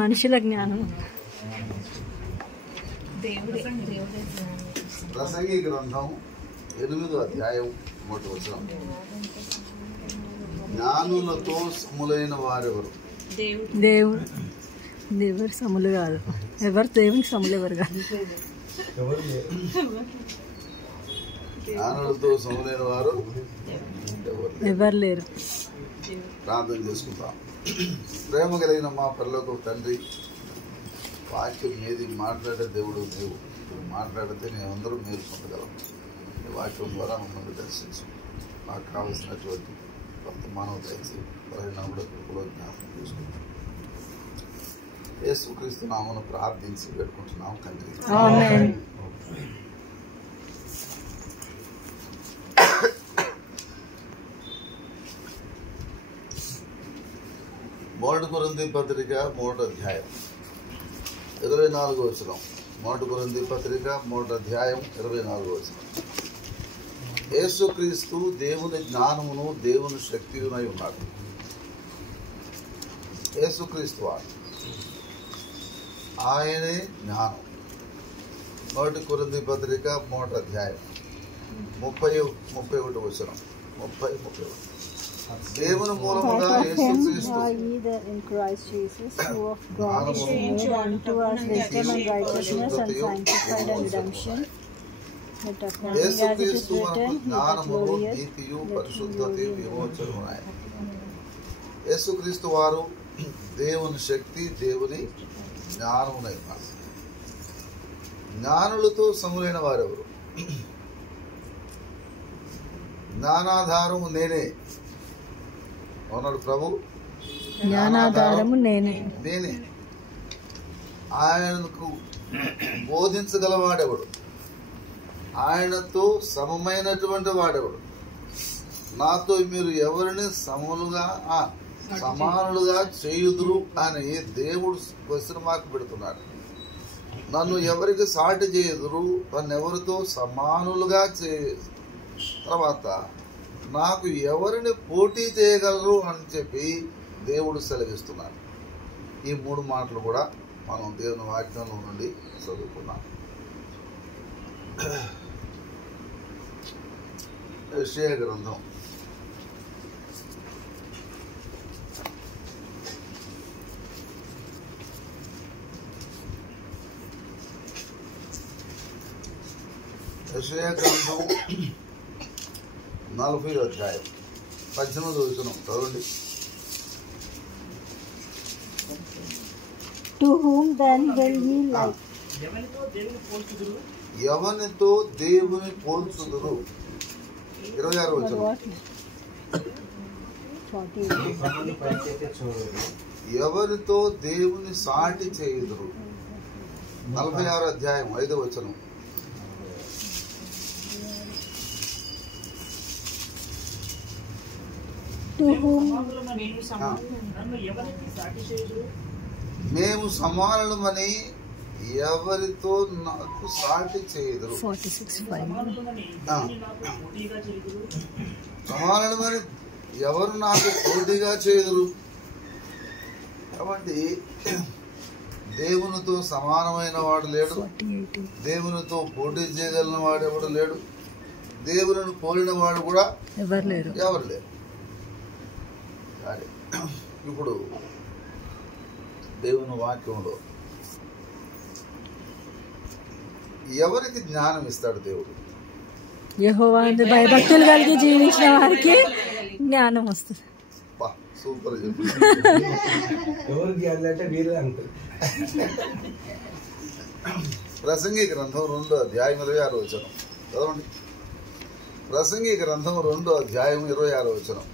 మనుషుల జ్ఞానం ప్రసంగి గ్రంథం 8వ అధ్యాయం 1వ వచనం. జ్ఞానులతో సములైన వారెవరు? దేవుడు సములు కాదు. ఎవరు దేవునికి సములు ఎవరు కాదు. జ్ఞానులతో సములైన వారు ఎవరు లేరు. ప్రార్థన చేసుకుందాం. ప్రేమ కలిగిన మా పరలోక తండ్రి, వాక్యం ఏది మాట్లాడే దేవుడు నీవు మాట్లాడితే మేమందరూ మేల్కొనగలం. ఈ వాక్యం ద్వారా మమ్మల్ని దర్శించు. మాకు కావలసినటువంటి వర్తమానం దయచి పరిణామంలో కృపలో జ్ఞాపకం చేసుకుంటాం. యేసుక్రీస్తు నామమున ప్రార్థించి పెట్టుకుంటున్నాం తండ్రి. ఆమేన్. మొదటి కొరింథీ పత్రిక 3వ అధ్యాయం 24వ వచనం. మొదటి కొరింథీ పత్రిక 3వ అధ్యాయం 24వ వచనం. యేసుక్రీస్తు దేవుని జ్ఞానమును దేవుని శక్తియునై ఉన్నాడు. యేసుక్రీస్తు వాడు, ఆయనే జ్ఞానం. మొదటి కొరింథీ పత్రిక 3వ అధ్యాయం 30-31 వచనం. 30-31. దేవుని మూలముగా యేసుక్రీస్తు యేసుక్రీస్తు మనకు జ్ఞానమును నీతియు పరిశుద్ధతయు విమోచనమునాయ. యేసుక్రీస్తు వారు దేవుని శక్తి, దేవుని జ్ఞానమునై ఉన్నారు. జ్ఞానులతో సములైన వారెవరు? జ్ఞానాధారము నేనే అన్నాడు ప్రభు. జ్ఞానాధారము నేనే. ఆయనకు బోధించగలవాడెవడు? ఆయనతో సమమైనటువంటి వాడెవడు? నాతో మీరు ఎవరిని సమానులుగా చేయుదురు అని దేవుడు క్వశ్చన్ మార్క్ పెడుతున్నాడు. నన్ను ఎవరికి సాటి చేయుదురు? నన్ను ఎవరితో సమానులుగా తర్వాత నాకు ఎవరిని పోటీ చేయగలరు అని చెప్పి దేవుడు సెలవిస్తున్నాడు. ఈ 3 మాటలు కూడా మనం దేవుని వాక్యంలో నుండి చదువుకున్నాం. యెషయా గ్రంథం 40వ అధ్యాయం 18వ వచనం చదవండి. To whom then will ye like? ఎవనితో దేవుని పోల్చుదురు? 26వ వచనం. ఎవరితో దేవుని సాటి చేయుదురు? 46వ అధ్యాయం 5వ వచనం. మేము సమానులమని ఎవరితో నాకు సాటి చేయుదురు? సమానులమని ఎవరు నాకు పోటీగా చేయుదురు? కాబట్టి దేవునితో సమానమైన వాడు లేడు, దేవునితో పోటీ చేయగలిగిన వాడు ఎవడు లేడు, దేవుని పోలిన వాడు కూడా ఎవరు లేరు. ఇప్పుడు దేవుని వాక్యంలో ఎవరికి జ్ఞానం ఇస్తాడు దేవుడు? యెహోవాను భయభక్తులు కలిగి జీవించిన వారికి జ్ఞానం వస్తుంది. సూపర్ చెప్పు. ప్రసంగి గ్రంథం 2వ అధ్యాయం 26వ వచనం చదవండి. ప్రసంగి గ్రంథం 2వ అధ్యాయం 26వ వచనం.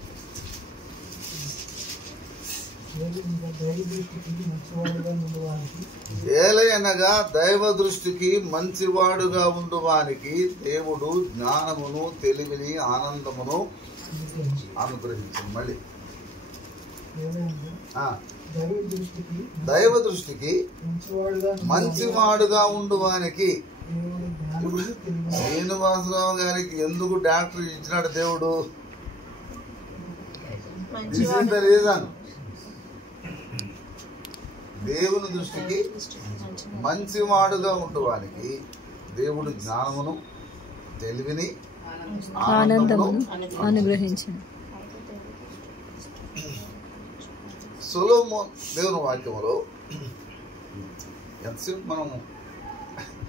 ఏలయనగా దైవ దృష్టికి మంచివాడుగా ఉండువానికి దేవుడు జ్ఞానమును, తెలివిని, ఆనందమును అనుగ్రహించు. మళ్ళీ దైవ దృష్టికి మంచివాడుగా ఉండువానికి. శ్రీనివాసరావు గారికి ఎందుకు డాక్టర్ ఇచ్చినాడు దేవుడు? This is the reason. దేవుని దృష్టికి మంచివాడుగా ఉండువానికి దేవుడు జ్ఞానమును, తెలివిని, ఆనందమును అనుగ్రహించను. సొలొమోను దేవుని వాక్యములో ఎంతసేపు మనం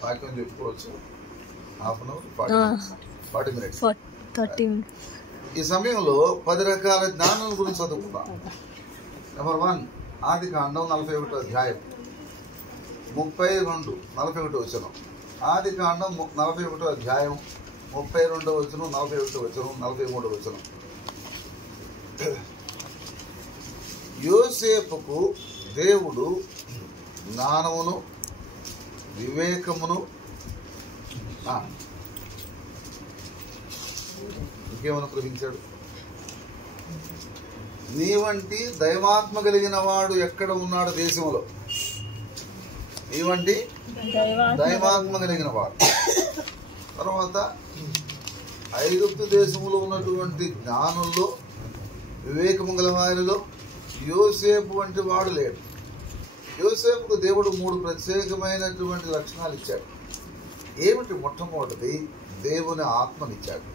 వాక్యం చెప్పుకోవచ్చు? Half an hour, 40 minutes. 30 ఈ సమయంలో 10 రకాల జ్ఞానం గురించి చదువుకుందాం. నెంబర్ 1, ఆదికాండం 41వ అధ్యాయం 32, 41 వచనం. ఆదికాండం 41వ అధ్యాయం 32వ వచనం, 41వ వచనం, 43వ వచనం. యోసేపుకు దేవుడు జ్ఞానమును, వివేకమును, ఇంకేమను గ్రహించాడు? నీ వంటి దైవాత్మ కలిగిన వాడు ఎక్కడ ఉన్నాడు దేశంలో? నీ వంటి దైవాత్మ కలిగిన వాడు. తర్వాత ఐగుప్తు దేశంలో ఉన్నటువంటి జ్ఞానుల్లో, వివేకము గల వారిలో యోసేపు వంటి వాడు లేడు. యోసేపుకు దేవుడు 3 ప్రత్యేకమైనటువంటి లక్షణాలు ఇచ్చాడు. ఏమిటి? మొట్టమొదటిది, దేవుని ఆత్మనిచ్చాడు.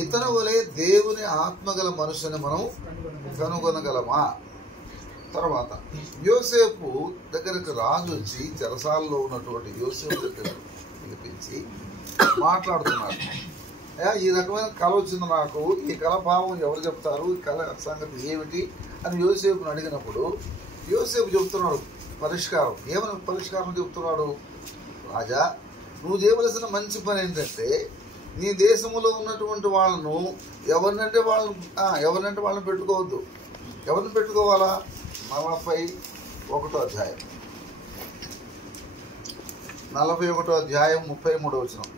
ఇతను వలె దేవుని ఆత్మగల మనుషుని మనం కనుగొనగలమా? తర్వాత యోసేపు దగ్గరకు రాజు వచ్చి చెరసాలలో ఉన్నటువంటి యోసేపు దగ్గర పిలిపించి మాట్లాడుతున్నాడు. ఈ రకమైన కళ వచ్చింది నాకు, ఈ కళ భావం ఎవరు చెప్తారు, ఈ కళ సంగతి ఏమిటి అని యోసేపుని అడిగినప్పుడు యోసేపు చెబుతున్నాడు పరిష్కారం. ఏమని పరిష్కారం చెబుతున్నాడు? రాజా, నువ్వు చేయవలసిన మంచి పని ఏంటంటే నీ దేశంలో ఉన్నటువంటి వాళ్ళను ఎవరినంటే వాళ్ళని పెట్టుకోవద్దు. ఎవరిని పెట్టుకోవాలా? 41వ అధ్యాయం 41వ అధ్యాయం 33వ వచనం.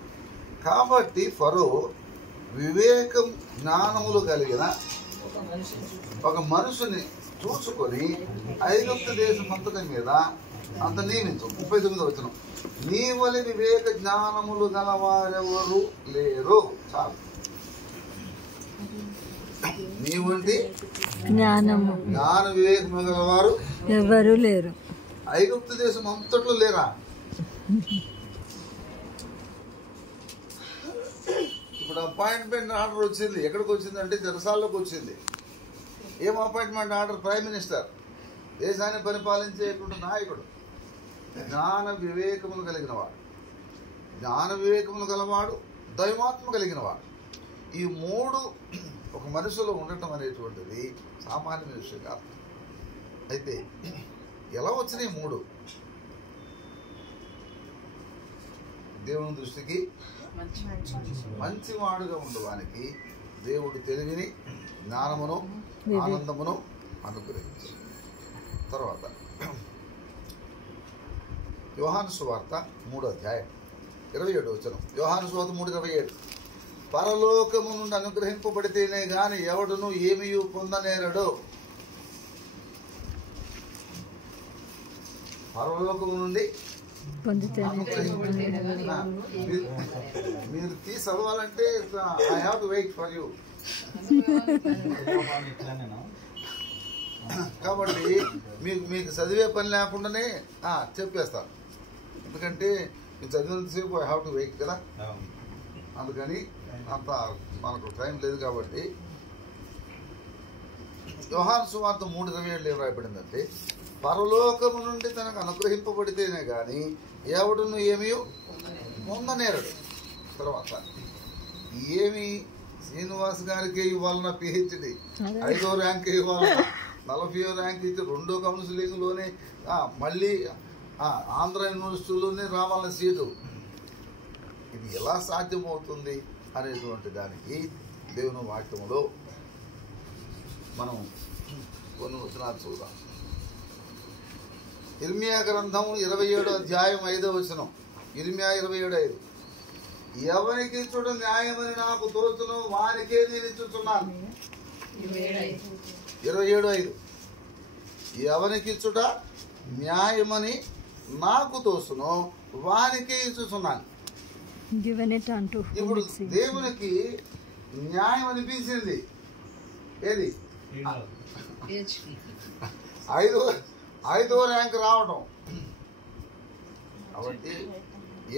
కాబట్టి ఫరో వివేకం, జ్ఞానములు కలిగిన ఒక మనుషుని చూసుకొని ఐగుప్తు దేశం అంతటి మీద అంత నియమించు. 39వ వచనం. నీ వలె వివేక జ్ఞానములు గలవారెవరు లేరు. చాలు. నీ వంటి జ్ఞాన వివేకము గలవారు ఎవరు లేరు. ఐగుప్తు దేశం అంతట్లో లేరా? ఇప్పుడు అపాయింట్మెంట్ ఆర్డర్ వచ్చింది. ఎక్కడికి వచ్చింది అంటే చెరసాల్లోకి వచ్చింది. ఏం అపాయింట్మెంట్ ఆర్డర్? ప్రైమ్ మినిస్టర్, దేశాన్ని పరిపాలించేటువంటి నాయకుడు, జ్ఞాన వివేకములు కలిగిన వాడు. జ్ఞాన వివేకములు గలవాడు, దైవాత్మ కలిగిన వాడు. ఈ 3 ఒక మనిషిలో ఉండటం అనేటువంటిది సామాన్యమైన విషయం కాదు. అయితే ఎలా వచ్చినాయి 3? దేవుని దృష్టికి మంచివాడుగా ఉండడానికి దేవుడు తెలివిని, జ్ఞానమును, ఆనందమును అనుగ్రహించాడు. తర్వాత యోహాను సువార్త 3వ అధ్యాయం 27వ వచనం. యోహాను సువార్త 3:27. పరలోకము నుండి అనుగ్రహింపబడితేనే గాని ఎవడును ఏమీ పొందనేరడు. పరలోకము నుండి మీరు తీసి చదవాలంటే I have to wait for you. కాబట్టి మీకు చదివే పని లేకుండానే చెప్పేస్తాను. ఎందుకంటే మీరు చదివినంతసేపు ఐ హావ్ టు వెయిట్ కదా. అందుకని అంత మనకు టైం లేదు. కాబట్టి యోహాను సువార్త 3:27 ఏం రాయబడిందంటే, పరలోకము నుండి తనకు అనుగ్రహింపబడితేనే గాని ఎవడును ఏమీ పొందనేరడు. తర్వాత ఏమి శ్రీనివాస్ గారికి ఇవ్వాలన్న పిహెచ్డి 5వ ర్యాంక్ ఇవ్వాలన్నా 40వ ర్యాంక్ ఇచ్చి 2వ కౌన్సిలింగ్లోనే మళ్ళీ ఆంధ్ర యూనివర్సిటీలోనే రావాలన్న సీటు. ఇది ఎలా సాధ్యమవుతుంది అనేటువంటి దానికి దేవుని వాక్యంలో మనం కొన్ని వచనాలు చూద్దాం. ఇర్మియా గ్రంథం 27వ అధ్యాయం 5వ వచనం. ఇర్మియా 27:5. ఎవరికి ఇచ్చుడు న్యాయమని నాకు తోచును వానికే నేను ఇచ్చుచున్నాను. 27:5. ఎవరికి ఇచ్చుట న్యాయమని నాకు తోచును వానికే ఇచ్చుచున్నాను. ఇప్పుడు దేవునికి న్యాయం అనిపించింది. ఏది? ఐదో ర్యాంక్ రావడం. కాబట్టి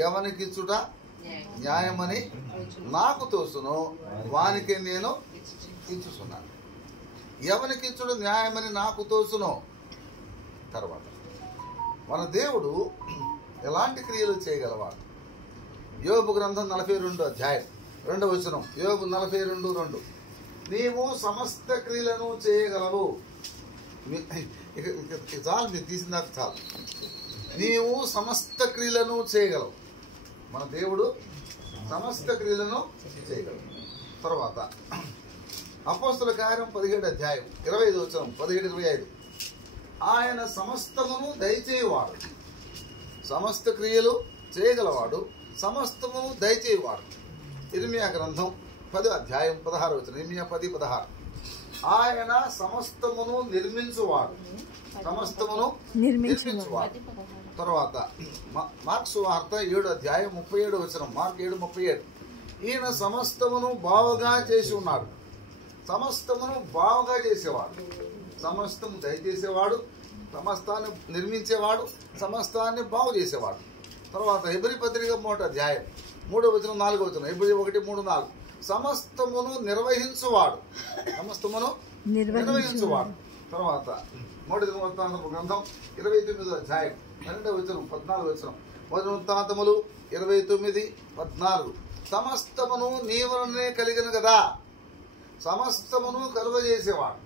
ఎవనికిచ్చుట న్యాయమని నాకు తోచును వానికి నేను ఇచ్చుచున్నాను. ఎవనికిచ్చుడు న్యాయమని నాకు తోచును. తర్వాత మన దేవుడు ఎలాంటి క్రియలు చేయగలవాడు? యోబు గ్రంథం 42 అధ్యాయం 2వ వచనం. యోబు 42:2. నీవు సమస్త క్రియలను చేయగలవు. చాలు, మీరు తీసిన చాలు. నీవు సమస్త క్రియలను చేయగలవు. మన దేవుడు సమస్త క్రియలను చేయగలవు. తర్వాత అపోస్తలుల కార్యం 17 అధ్యాయం 25 వచనం. 17-25. ఆయన సమస్తమును దయచేయువాడు. సమస్త క్రియలు చేయగలవాడు, సమస్తమును దయచేయువాడు. ఇర్మియా గ్రంథం 10 అధ్యాయం 16 వచనం. ఇర్మియా 10:16. ఆయన సమస్తమును నిర్మించువాడు. సమస్తమును నిర్మించువాడు. తర్వాత మార్క్సు వార్త 7 అధ్యాయం 37 వచనం. మార్క్ 7:37. ఈయన సమస్తమును బావుగా చేసి ఉన్నాడు. సమస్తమును బావుగా చేసేవాడు. సమస్తము దయచేసేవాడు, సమస్తాన్ని నిర్మించేవాడు, సమస్తాన్ని బాగు చేసేవాడు. తర్వాత హెబ్రీ పత్రిక 1 అధ్యాయం 3వ వచనం 4వ వచనం. హెబ్రీ 1:3-4. సమస్తమును నిర్వహించువాడు. సమస్తమును నిర్వహించువాడు. తర్వాత 1 దినవృత్తాంతముల గ్రంథం 29వ అధ్యాయం 12వ వచనం 14వ వచనం. 1 వృత్తాంతములు 29:14. సమస్తమును నీ వలనే కలిగిన కదా. సమస్తమును కలుగజేసేవాడు.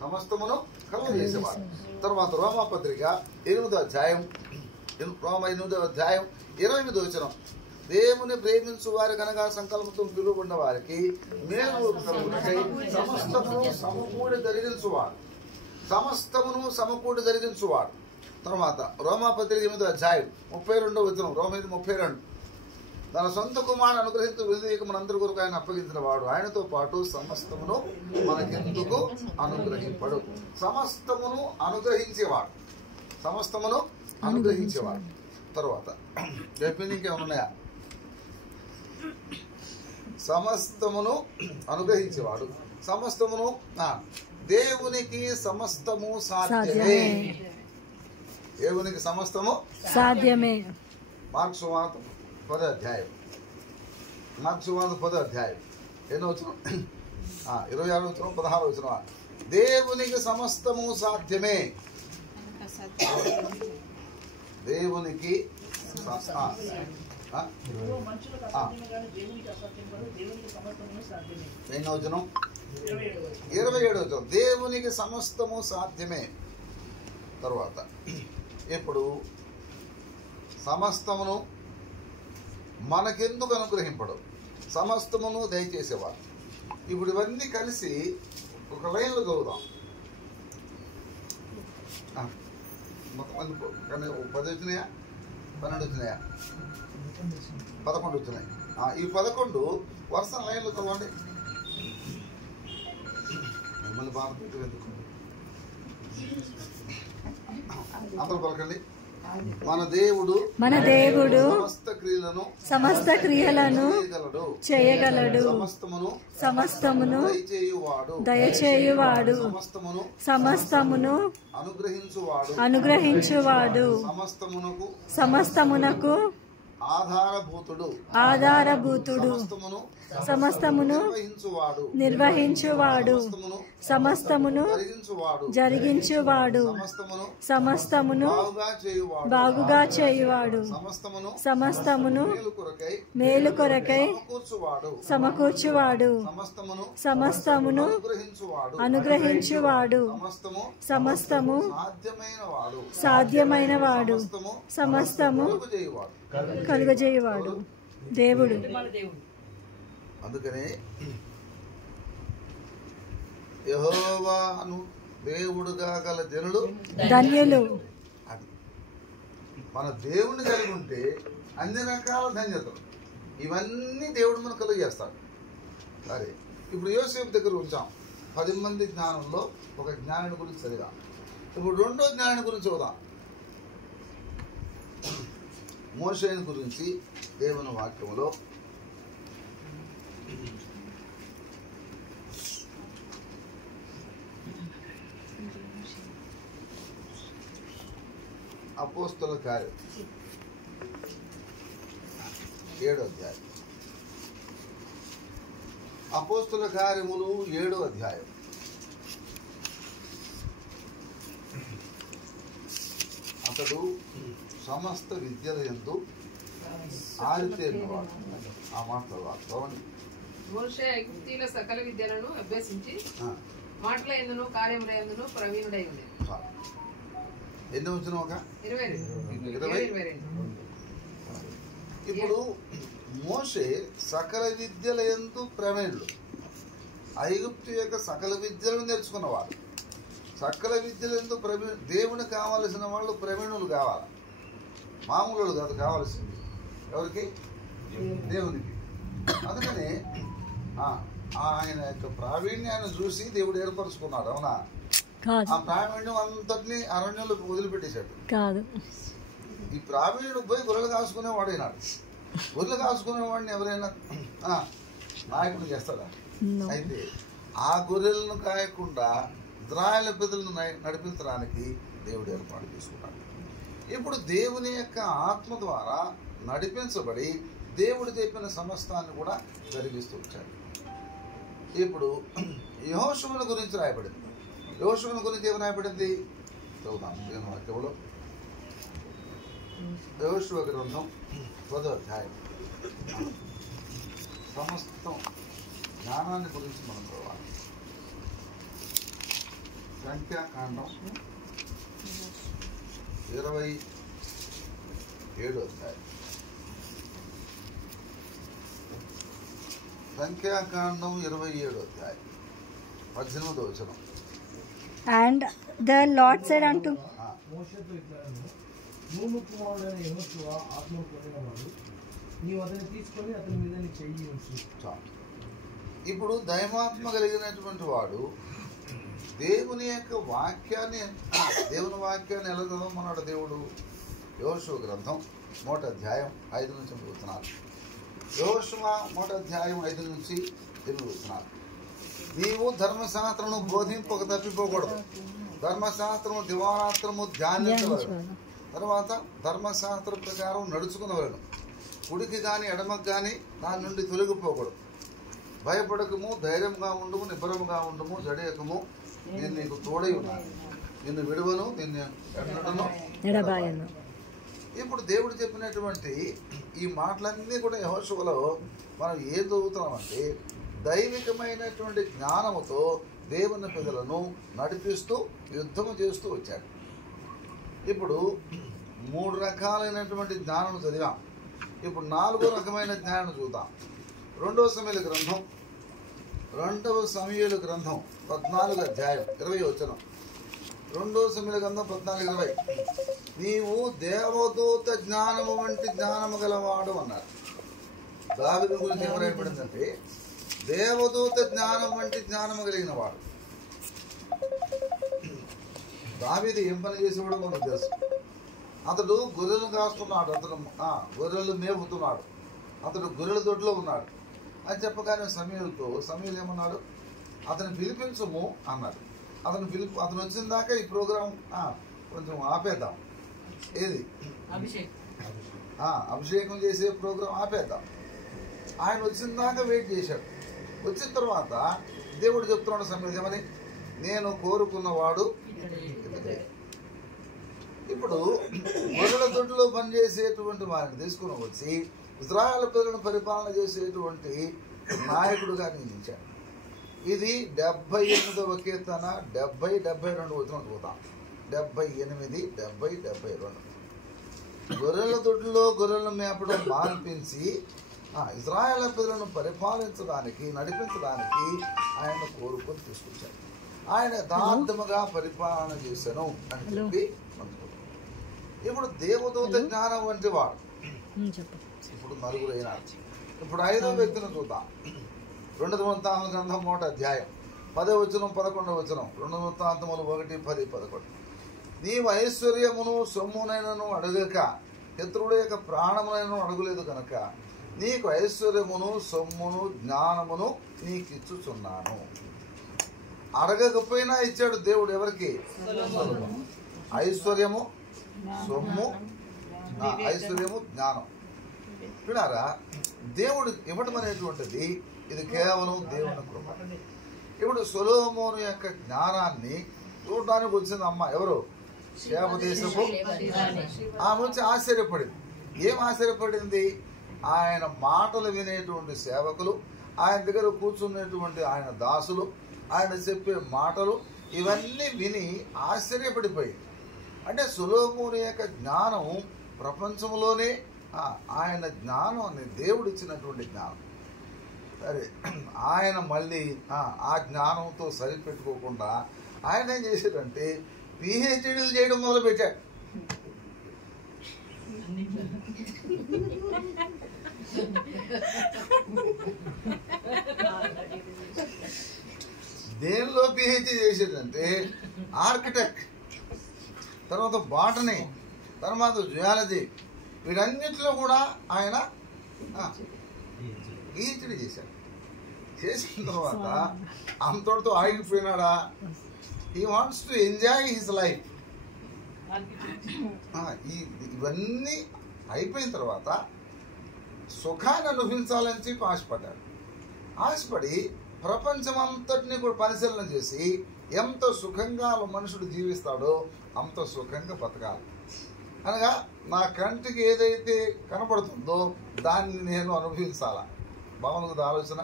సమస్తమును కలుగజేసేవాడు. తర్వాత రోమాపత్రిక 8వ అధ్యాయం 28వ వచనం. దేవుని ప్రేమించు వారి కనుక సంకల్పంతో పిలువబడిన వారికి మేలు కలుగుటకై సమస్తమును సమకూడి జరిగించువాడు. సమస్తమును సమకూడి జరిగించువాడు. తర్వాత రోమాపత్రిక 8వ అధ్యాయం 32వ వచనం. రోమ 8:32. తన సొంత కుమారుని అనుగ్రహించు విధేయక మనందరి కొరకు ఆయన అప్పగించిన వాడు. ఆయనతో పాటు సమస్తమును మనకెందుకు అనుగ్రహింపడు. సమస్తమును అనుగ్రహించేవాడు. సమస్తమును అనుగ్రహించేవాడు. తర్వాత ఇంకేమైనా ఉన్నాయా? సమస్తమును అనుగ్రహించేవాడు. సమస్తమును దేవునికి సమస్తము సాధ్యమే. దేవునికి సమస్తము సాధ్యమే. మార్క్సు వార్త 10వ అధ్యాయం. మార్క్సు వార్త 10వ అధ్యాయం ఎన్నో వచనం? 26వ వచనం 16వ వచనం. దేవునికి సమస్తము సాధ్యమే. దేవునికి ఎన్నో వచనం? 27వ వచనం. దేవునికి సమస్తము సాధ్యమే. తర్వాత ఇప్పుడు సమస్తమును మనకెందుకు అనుగ్రహింపడు, సమస్తమును దయచేసేవాడు. ఇప్పుడు ఇవన్నీ కలిసి ఒక లైన్లో చదువుదాం. మొత్తం 10 వచ్చినాయా, 12 వచ్చినాయా, 11 వచ్చినాయి. ఈ 11 వరుస లైన్లో చదవండి. మిమ్మల్ని బాధ పెట్టేందుకు అందరూ పలకండి. మన దేవుడు సమస్త క్రియలను చేయగలడు. సమస్తమును దయచేయువాడు. సమస్తమును అనుగ్రహించువాడు. సమస్తమునకు ఆధారభూతుడు. సమస్తమును నిర్వహించువాడు. సమస్తమును జరిగించువాడు. సమస్తమును బాగుగా చేయువాడు. సమస్తమును మేలు కొరకై సమకూర్చువాడు. సమస్తమును అనుగ్రహించువాడు. సమస్తము సాధ్యమైనవాడు. సమస్తము కలుగజేయువాడు దేవుడు. అందుకనే యెహోవాను దేవుడుగా గల జనులు ధన్యులు. మన దేవుడిని కలిగి ఉంటే అన్ని రకాల ధన్యతలు ఇవన్నీ దేవుడు మనకు కలుగజేస్తాడు. సరే, ఇప్పుడు యోసేపు దగ్గర ఉంచాం. 10 మంది జ్ఞానంలో ఒక జ్ఞానుడి గురించి చదివాం. ఇప్పుడు రెండో జ్ఞానుడి గురించి చదువుదాం. మోషేని గురించి దేవుని వాక్యంలో అపోస్తల కార్యం 7వ అధ్యాయం. అపోస్తల కార్యములు 7వ అధ్యాయం. అతడు సమస్త విద్యల యందు ఆరితేరినవాడు. ఆ మాటలు వాస్తవాన్ని మోషే ఐగుప్తీయుల సకల విద్యలను అభ్యసించి మాటల యందును కార్యముల యందును ప్రవీణుడై ఉండేది. ఎన్ని వచ్చిన ఒక 22. ఇప్పుడు మోషే సకల విద్యల యందు ప్రవీణుడు. ఐగుప్తు యొక్క సకల విద్యలను నేర్చుకున్నవాడు. సకల విద్యల యందు దేవునికి కావలసిన వాళ్ళు ప్రవీణులు కావాలి, మామూలు కాదు కావాల్సింది. ఎవరికి? దేవునికి. అందుకని ఆయన యొక్క ప్రావీణ్యాన్ని చూసి దేవుడు ఏర్పరచుకున్నాడు. అవునా? ఆ ప్రావీణ్యం అంతటినీ అరణ్యంలో వదిలిపెట్టేశాడు. కాదు, ఈ ప్రావీణ్యుడు పోయి గొర్రెలు కాసుకునేవాడైనాడు. గొర్రెలు కాసుకునేవాడిని ఎవరైనా నాయకుడు చేస్తాడా? అయితే ఆ గొర్రెలను కాయకుండా ఇశ్రాయేలు ప్రజలను నడిపించడానికి దేవుడు ఏర్పాటు చేసుకున్నాడు. ఇప్పుడు దేవుని యొక్క ఆత్మ ద్వారా నడిపించబడి దేవుడు చెప్పిన సమస్తాన్ని కూడా జరిగిస్తూ వచ్చాడు. ఇప్పుడు యెహోషువను గురించి రాయబడింది. యెహోషువను గురించి ఏమి రాయబడింది చదువుతాం. వాక్యంలో యెహోషువ గ్రంథం 10వ అధ్యాయం. సమస్తం జ్ఞానాన్ని గురించి మనం చదవాలి. సంఖ్యాకాండం 27వ అధ్యాయం. సంఖ్యాకాండం 27వ అధ్యాయం 18వ వచనం. And the Lord said unto మోషేతో ఇట్లా నూను కుమారుడైన యెహోషువ ఆత్మను పొందినవాడు, నీవు అతన్ని తీసుకొని అతని మీద నీ చెయ్యి ఉంచు. ఇప్పుడు దైవాత్మ కలిగినటువంటి వాడు దేవుని యొక్క వాక్యాన్ని ఎలా చదవమన్నాడు దేవుడు? యెహోషువ గ్రంథం 1వ అధ్యాయం 5 నుంచి చదువుతున్నారు. యెహోషువ 1వ అధ్యాయం 5 నుంచి 8 చదువుతున్నారు. నీవు ధర్మశాస్త్రము బోధింపక తప్పిపోకూడదు. ధర్మశాస్త్రము దివారాత్రము ధ్యానించవలను. తర్వాత ధర్మశాస్త్ర ప్రకారం నడుచుకునవలను. కుడికి కానీ ఎడమకు కానీ దాని నుండి తొలగిపోకూడదు. భయపడకము, ధైర్యంగా ఉండుము, నిబ్బరముగా ఉండుము, జడేయకము, నేను నీకు తోడై ఉన్నాను, నిన్ను విడువను, నిన్ను ఎడబాయను. ఇప్పుడు దేవుడు చెప్పినటువంటి ఈ మాటలన్నీ కూడా యెహోషువలో మనం ఏం చదువుతున్నామంటే దైవికమైనటువంటి జ్ఞానముతో దేవుని ప్రజలను నడిపిస్తూ యుద్ధము చేస్తూ వచ్చాడు. ఇప్పుడు 3 రకాలైనటువంటి జ్ఞానం చదివాం. ఇప్పుడు 4వ రకమైన జ్ఞానం చూద్దాం. 2వ సమూయేలు గ్రంథం 14వ అధ్యాయం 20వ వచనం. 2వ సమూయేలు గ్రంథం 14:20. నీవు దేవదూత జ్ఞానము వంటి జ్ఞానము గలవాడు అన్నారు. దావీదు గురించి ఏం రాయబడిందంటే దేవదూత జ్ఞానం వంటి జ్ఞానము కలిగిన వాడు. దావీదు ఏం పని చేసేవాడో మనకు తెలుసు. అతడు గొర్రెలను కాస్తున్నాడు, అతడు గొర్రెలు మేపుతున్నాడు, అతడు గొర్రెల దొడ్లో ఉన్నాడు అని చెప్పగానే సమూయేలు ఏమన్నాడు? అతను పిలిపించము అన్నాడు. అతను వచ్చిన దాకా ఈ ప్రోగ్రాం కొంచెం ఆపేద్దాం. ఏది అభిషేకం చేసే ప్రోగ్రాం ఆపేద్దాం. ఆయన వచ్చిన దాకా వెయిట్ చేశాడు. వచ్చిన తర్వాత దేవుడు చెప్తున్నాడు సమూయేలు ఏమని? నేను కోరుకున్నవాడు ఇతడే. ఇప్పుడు గొర్రెల దొడ్లో పనిచేసేటువంటి వారిని తీసుకుని వచ్చి ఇశ్రాయేలు ప్రజలను పరిపాలన చేసేటువంటి నాయకుడుగా నియమించాడు. ఇది 78వ కీర్తన 70-72 వచనం చూద్దాం. 78-70-72. గొర్రెల దొడ్లో గొర్రెలను మేపడం మాన్పించి ఇశ్రాయేలు ప్రజలను పరిపాలించడానికి నడిపించడానికి ఆయన కోరుకొని తీసుకొచ్చాడు. ఆయన యథార్థముగా పరిపాలన చేశాను అని చెప్పి ఇప్పుడు దేవదూత జ్ఞానం వంటి వాడు ఇప్పుడు 4 అయినాడు. ఇప్పుడు 5వ వ్యక్తిని చూద్దాం. 2 వృత్తాంతముల గ్రంథం 1వ అధ్యాయం 10వ వచనం 11వ వచనం. 2 వృత్తాంతములు 1:10-11. నీవు ఐశ్వర్యమును సొమ్మునైనను అడగక శత్రువుల యొక్క ప్రాణమునైనను అడగలేదు కనుక నీకు ఐశ్వర్యమును సొమ్మును జ్ఞానమును నీకు ఇచ్చుచున్నాను. అడగకపోయినా ఇచ్చాడు దేవుడు. ఎవరికి? ఐశ్వర్యము, సొమ్ము, ఐశ్వర్యము, జ్ఞానం. చూడారా, దేవుడు ఇవ్వటం అనేటువంటిది ఇది కేవలం దేవుని కృప. ఇప్పుడు సొలొమోను యొక్క జ్ఞానాన్ని చూడడానికి వచ్చింది అమ్మ ఎవరు? శేబ దేశపు ఆమె వచ్చి ఆశ్చర్యపడింది. ఏం ఆశ్చర్యపడింది? ఆయన మాటలు వినేటువంటి సేవకులు, ఆయన దగ్గర కూర్చునేటువంటి ఆయన దాసులు, ఆయన చెప్పే మాటలు ఇవన్నీ విని ఆశ్చర్యపడిపోయింది. అంటే సొలొమోను యొక్క జ్ఞానం ప్రపంచంలోనే ఆయన జ్ఞానం అని దేవుడు ఇచ్చినటువంటి జ్ఞానం. సరే, ఆయన మళ్ళీ ఆ జ్ఞానంతో సరిపెట్టుకోకుండా ఆయన ఏం చేశాడంటే పిహెచ్డీలు చేయడం మొదలుపెట్టాడు. దేనిలో పిహెచ్డీ చేసేదంటే ఆర్కిటెక్ట్, తర్వాత బాటనీ, తర్వాత జుయాలజీ, వీటన్నిటిలో కూడా ఆయన పిహెచ్డీ చేశాడు. చేసిన తర్వాత అంతటితో ఆగిపోయినాడా? He wants to enjoy his life. ఇవన్నీ అయిపోయిన తర్వాత సుఖాన్ని అనుభవించాలని చెప్పి ఆశపడ్డాడు. ఆశపడి ప్రపంచమంతటిని కూడా పరిశీలన చేసి ఎంత సుఖంగా మనుషుడు జీవిస్తాడో అంత సుఖంగా బతకాలి. అనగా నా కంటికి ఏదైతే కనపడుతుందో దాన్ని నేను అనుభవించాలా. బాగుంది ఆలోచన.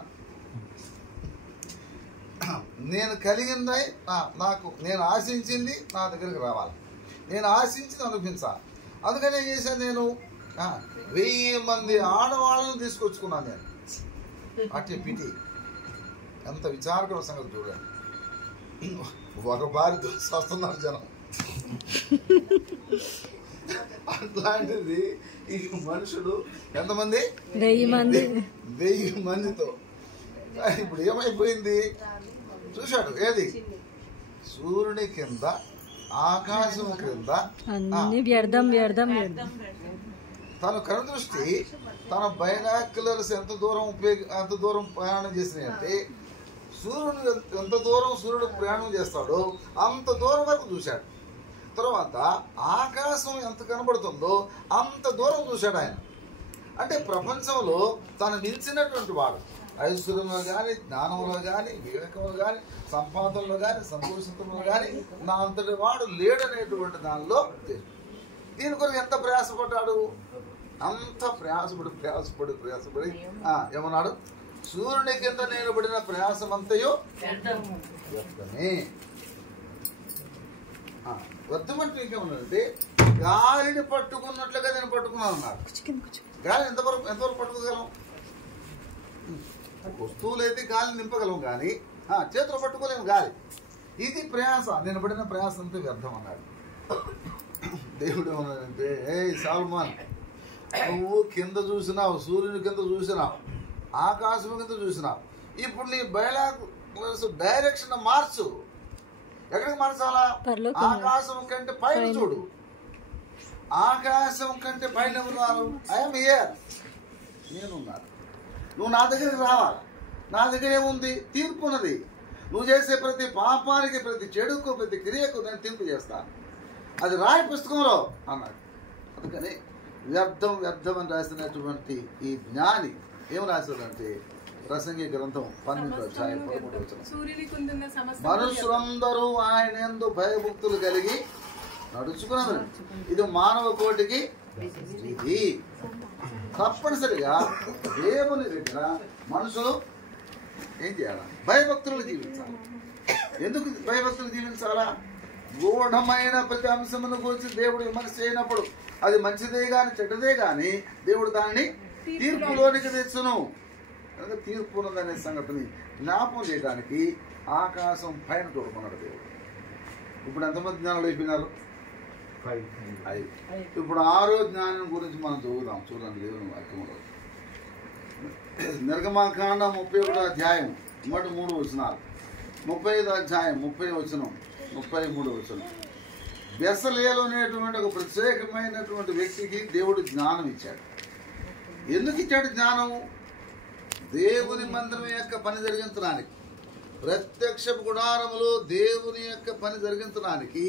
నేను కలిగింది నాకు, నేను ఆశించింది నా దగ్గరికి రావాలి, నేను ఆశించింది అనుభవించాలి. అందుకని ఏం చేశాను, నేను 1000 మంది ఆడవాళ్ళను తీసుకొచ్చుకున్నాను. నేను అట్టి పిటి ఎంత విచారకర సంగతి చూడండి. ఒక భార్యతో వస్తున్నారు జనం. అట్లాంటిది ఈ మనుషుడు ఎంతమంది? 1000 మందితో. ఇప్పుడు ఏమైపోయింది చూశాడు. ఏది? సూర్యుని కింద, ఆకాశం క్రింద తన కనుదృష్టి, తన బైనాక్యులర్స్ ఎంత దూరం ప్రయాణం చేసినాయంటే సూర్యుడు ఎంత దూరం సూర్యుడు ప్రయాణం చేస్తాడో అంత దూరం వరకు చూశాడు. తర్వాత ఆకాశం ఎంత కనబడుతుందో అంత దూరం చూశాడు ఆయన. అంటే ప్రపంచంలో తను మించినటువంటి వాడు ఐశ్వర్యంలో కానీ, జ్ఞానంలో కానీ, వివేకంలో కానీ, సంపాదనలో కానీ, సంతోషంలో కానీ నా అంతటి వాడు లేడనేటువంటి దానిలో దీని కొరకు ఎంత ప్రయాసపడ్డాడు? అంత ప్రయాసపడి ఏమన్నాడు? సూర్యుని కింద నేను పడిన ప్రయాసం అంతయో వ్యర్థమే. వ్యర్థమంటే ఇంకేమన్నాడంటే గాలిని పట్టుకున్నట్లుగా నేను పట్టుకున్నాను అన్నాడు. గాలి ఎంతవరకు పట్టుకోగలం? వస్తువులు అయితే గాలిని నింపగలం కానీ చేతులు పట్టుకోలేము గాలి. ఇది ప్రయాస, నేను పడిన ప్రయాసం అంతా వ్యర్థం అన్నాడు. దేవుడు ఏమన్నాడంటే, సాల్మాన్, నువ్వు కింద చూసినావు, సూర్యుని కింద చూసినావు, ఆకాశం కింద చూసినావు. ఇప్పుడు నీ బైనాక్యులర్స్ డైరెక్షన్ మార్చు. ఎక్కడికి మార్చాలా? ఆకాశం కంటే పైన చూడు. ఆకాశం కంటే పైన ఉన్నారు. ఐఎమ్ హియర్, నేనున్నాను. నువ్వు నా దగ్గరికి రావాలి. నా దగ్గర ఏముంది? తీర్పు ఉన్నది. నువ్వు చేసే ప్రతి పాపానికి, ప్రతి చెడుకు, ప్రతి క్రియకు నేను తీర్పు చేస్తాను. అది రాయి పుస్తకంలో అన్నాడు. అందుకని వ్యర్థం అని రాసినటువంటి ఈ జ్ఞాని ఏం రాశాడంటే ప్రసంగి గ్రంథం 12:13 మనుషులందరూ ఆయన యందు భయభక్తులు కలిగి నడుచుకున్నారు. ఇది మానవ కోటికి ఇది. తప్పనిసరిగా దేవుని దగ్గర మనుషులు ఏం చేయాలా? భయభక్తులు జీవించాలి. ఎందుకు భయభక్తులు జీవించాలా? గూఢమైన ప్రతి అంశమును గురించి దేవుడు విమర్శ చేయనప్పుడు అది మంచిదే కానీ చెడ్డదే కానీ దేవుడు దానిని తీర్పులోనికి తెచ్చును. కనుక తీర్పు ఉన్నదనే సంగతిని జ్ఞాపకం చేయడానికి ఆకాశం పైన చూడమన్నాడు దేవుడు. ఇప్పుడు ఎంతమంది జ్ఞానాలు అయిపోయినారు? 5. ఇప్పుడు 6వ జ్ఞానం గురించి మనం చదువుదాం. చూడండి దేవుని వాక్యంలో నిర్గమకాండం 31వ అధ్యాయం 3 వచనాలు, 35వ అధ్యాయం 30 వచనం, 33వ వచనం. బెసలేలు అనేటువంటి ఒక ప్రత్యేకమైనటువంటి వ్యక్తికి దేవుడు జ్ఞానం ఇచ్చాడు. ఎందుకు ఇచ్చాడు జ్ఞానం? దేవుని మందిరం యొక్క పని జరిగించడానికి, ప్రత్యక్ష గుడారములో దేవుని యొక్క పని జరిగించడానికి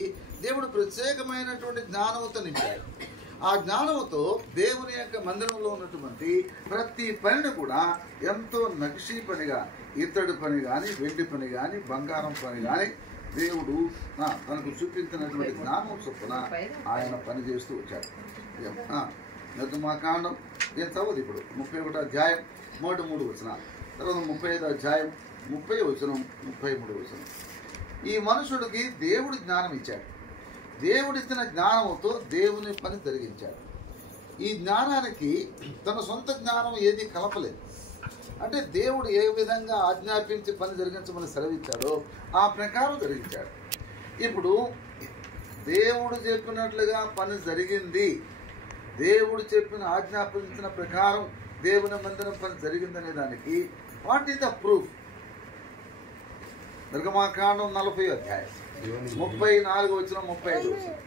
దేవుడు ప్రత్యేకమైనటువంటి జ్ఞానముతో నింపాడు. ఆ జ్ఞానముతో దేవుని యొక్క మందిరంలో ఉన్నటువంటి ప్రతి పనిని కూడా ఎంతో నక్షీ పనిగా, ఇత్తడి పని కానీ, వెండి పని కానీ, బంగారం పని కానీ దేవుడు తనకు చూపించినటువంటి జ్ఞానం చొప్పున ఆయన పని చేస్తూ వచ్చాడు. నిర్గమాకాండం ఏం చదవదు ఇప్పుడు 31వ అధ్యాయం 3 వచనాలు, తర్వాత 35వ అధ్యాయం 30 వచనం, 33 వచనం. ఈ మనుషుడికి దేవుడు జ్ఞానం ఇచ్చాడు. దేవుడిచ్చిన జ్ఞానంతో దేవుని పని జరిగించాడు. ఈ జ్ఞానానికి తన సొంత జ్ఞానం ఏది కలపలేదు. అంటే దేవుడు ఏ విధంగా ఆజ్ఞాపించి పని జరిగించమని సెలవిచ్చాడో ఆ ప్రకారం జరిగించాడు. ఇప్పుడు దేవుడు చెప్పినట్లుగా పని జరిగింది, దేవుడు చెప్పిన ఆజ్ఞాపించిన ప్రకారం దేవుని మందిరం పని జరిగిందనే దానికి వాట్ ఈస్ ద ప్రూఫ్? నిర్గమాకాండం 40వ అధ్యాయం 34 వచనం, 35 వచనం.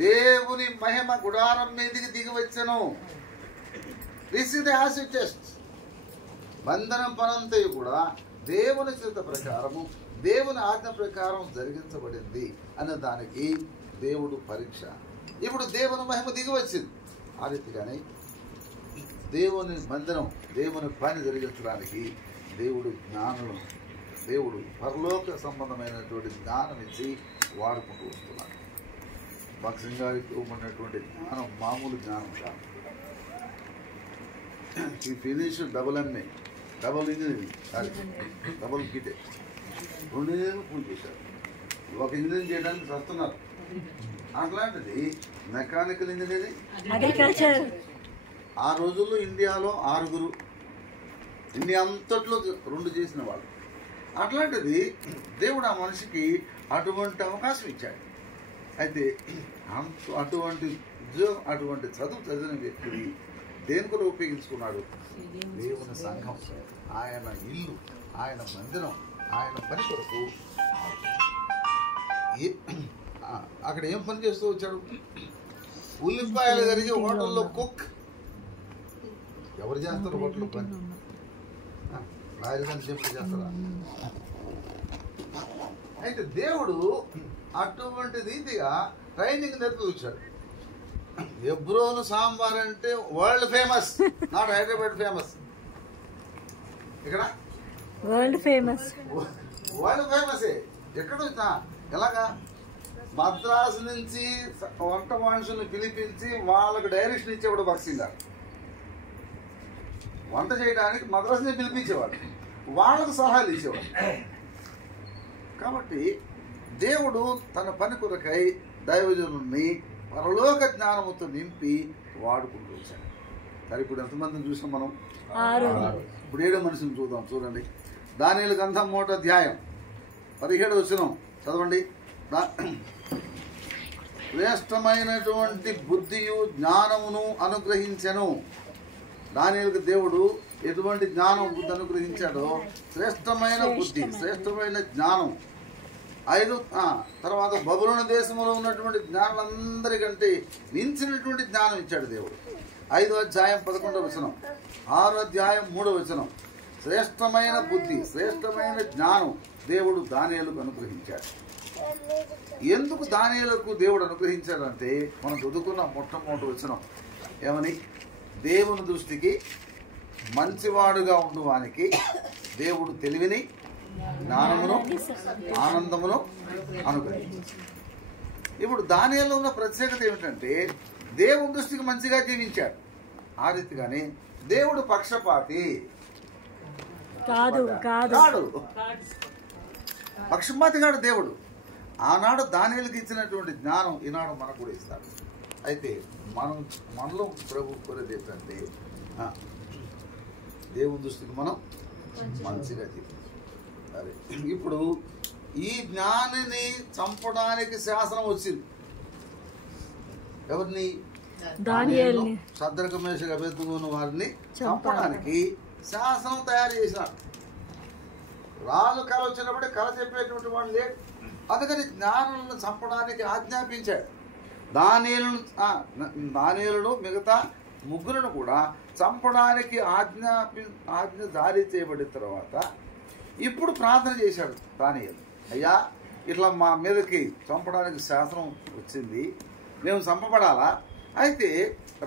దేవుని మహిమ గుడారం మీదికి దిగి వచ్చెను. This is the acid test. బంధనం పనంతయు కూడా దేవుని చిత్త ప్రకారము, దేవుని ఆజ్ఞ ప్రకారం జరిగించబడింది అన్న దానికి దేవుడు పరీక్ష. ఇప్పుడు దేవుని మహిమ దిగి వచ్చింది. ఆ రీతిగానే దేవుని మందిరం, దేవుని పని జరిగించడానికి దేవుడు జ్ఞానం, దేవుడు పరలోక సంబంధమైనటువంటి జ్ఞానం ఇచ్చి వాడుకుంటూ వస్తున్నాడు. భక్సింగ్ గారికి ఉన్నటువంటి జ్ఞానం మామూలు జ్ఞానం కాదు. ఈ finish double MA, double engineering, double BTech, 2 ఏళ్ళు పూజ చేశారు. ఒక ఇంజనీరింగ్ చేయడానికి వస్తున్నారు. అట్లాంటిది మెకానికల్ ఇంజనీరింగ్, అగ్రికల్చర్. ఆ రోజుల్లో ఇండియాలో 6, ఇండియా అంతట్లో 2 చేసిన వాళ్ళు. అట్లాంటిది దేవుడు ఆ మనిషికి అటువంటి అవకాశం ఇచ్చాడు. అయితే అటువంటి ఉద్యోగం, అటువంటి చదువు చదివిన వ్యక్తిని దేని కూడా ఉపయోగించుకున్నాడు? దేవుని సంఘం, ఆయన ఇల్లు, ఆయన మందిరం, ఆయన పని కొరకు. అక్కడ ఏం పని చేస్తూ వచ్చాడు? ఉల్లిపాయలు కరిగి హోటల్లో కుక్. ఎవరు చేస్తారు హోటల్లో పని? రాజధాని చెప్పి చేస్తారా? అయితే దేవుడు అటువంటి రీతిగా ట్రైనింగ్ నేర్పి వచ్చాడు. ఎబ్రోను సాంబార్ అంటే world famous, not Hyderabad famous. ఇక్కడ వరల్డ్ ఫేమస్, వరల్డ్ ఫేమసే. ఎక్కడ వచ్చినా ఎలాగా? మద్రాసు నుంచి వంట మనుషుల్ని పిలిపించి వాళ్ళకు డైరెక్షన్ ఇచ్చేవాడు భక్సింగ్ గారు. వంట చేయడానికి మద్రాసుని పిలిపించేవాడు, వాళ్ళకు సలహాలు ఇచ్చేవాడు. కాబట్టి దేవుడు తన పని కొరకై దైవజనుల్ని పరలోక జ్ఞానముతో నింపి వాడుకుంటూ వచ్చాడు. సరే, ఇప్పుడు ఎంతమందిని చూసాం మనం? 6. ఇప్పుడు 7వ మనిషిని చూద్దాం. చూడండి, దానియేలు గ్రంథం 3వ అధ్యాయం 17వ వచనం చదవండి. శ్రేష్టమైనటువంటి బుద్ధియు జ్ఞానమును అనుగ్రహించెను. దానియేలుకు దేవుడు ఎటువంటి జ్ఞానం బుద్ధి అనుగ్రహించాడో, శ్రేష్టమైన బుద్ధి, శ్రేష్టమైన జ్ఞానం. 5 తర్వాత బబులోను దేశంలో ఉన్నటువంటి జ్ఞానులందరికంటే మించినటువంటి జ్ఞానం ఇచ్చాడు దేవుడు. 5వ అధ్యాయం 11వ వచనం, 6వ అధ్యాయం 3వ వచనం. శ్రేష్టమైన బుద్ధి, శ్రేష్టమైన జ్ఞానం దేవుడు దానియేలుకు అనుగ్రహించాడు. ఎందుకు దానియేలుకు దేవుడు అనుగ్రహించాడంటే, మనం చదువుకున్న మొట్టమొదటి వచనం ఏమని? దేవుని దృష్టికి మంచివాడుగా ఉండు వానికి దేవుడు తెలివిని, జ్ఞానమును, ఆనందమును అనుగ్రహించాడు. ఇప్పుడు దానియేలులో ఉన్న ప్రత్యేకత ఏమిటంటే, దేవుని దృష్టికి మంచిగా జీవించాడు. ఆ రీతిగానే దేవుడు పక్షపాతి కాదు. పక్షపాతి కాడు దేవుడు. ఆనాడు దానియేలుకి ఇచ్చినటువంటి జ్ఞానం ఈనాడు మనకు కూడా ఇస్తాడు. అయితే మనలో ప్రభు కోరేది ఏంటంటే, దేవుని దృష్టికి మనం మంచిగా జీవించాలి. అదే ఇప్పుడు ఈ జ్ఞానిని చంపడానికి శాసనం వచ్చింది. ఎవరిని? దానియేలుని. శద్రక మేషక అబేద్నెగోను వారిని చంపడానికి శాసనం తయారు చేసినాడు. రాజు కళ వచ్చినప్పుడే కళ చెప్పేటువంటి వాడు లేడు. అందుకని జ్ఞానులను చంపడానికి ఆజ్ఞాపించాడు. దానియేలును మిగతా 3 కూడా చంపడానికి ఆజ్ఞ జారీ చేయబడిన తర్వాత ఇప్పుడు ప్రార్థన చేశాడు దానియేలు, అయ్యా ఇట్లా మా మీదకి చంపడానికి శాసనం వచ్చింది, మేము చంపబడాలా? అయితే